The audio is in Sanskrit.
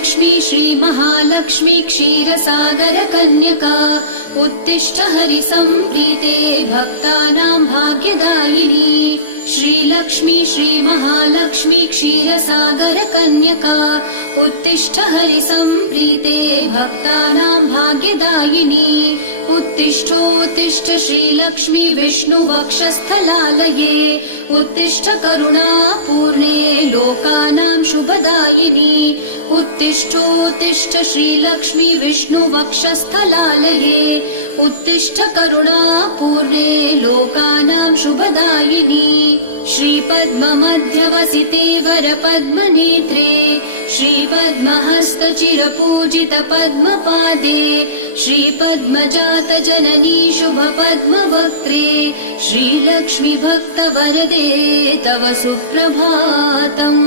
श्रीलक्ष्मी श्रीमहालक्ष्मी क्षीरसागरकन्यका उत्तिष्ठ हरिसम्प्रीते भक्तानां भाग्यदायिनी। श्रीलक्ष्मी श्रीमहालक्ष्मी क्षीरसागरकन्यका उत्तिष्ठ हरिसम्प्रीते भक्तानां भाग्यदायिनी। उत्तिष्ठोत्तिष्ठ श्रीलक्ष्मी विष्णुवक्षस्थलालये उत्तिष्ठ करुणापूर्णे लोकानां शुभदायिनी। उत्तिष्ठोत्तिष्ठ श्रीलक्ष्मी विष्णुवक्षस्थलालये उत्तिष्ठ करुणापूर्णे लोकानां शुभदायिनी। श्रीपद्ममध्यवसिते वरपद्मनेत्रे श्रीपद्महस्तचिरपूजित पद्मपादे श्रीपद्मजातजननी शुभपद्मवक्त्रे श्रीलक्ष्मी भक्तवरदे तव सुप्रभातम्।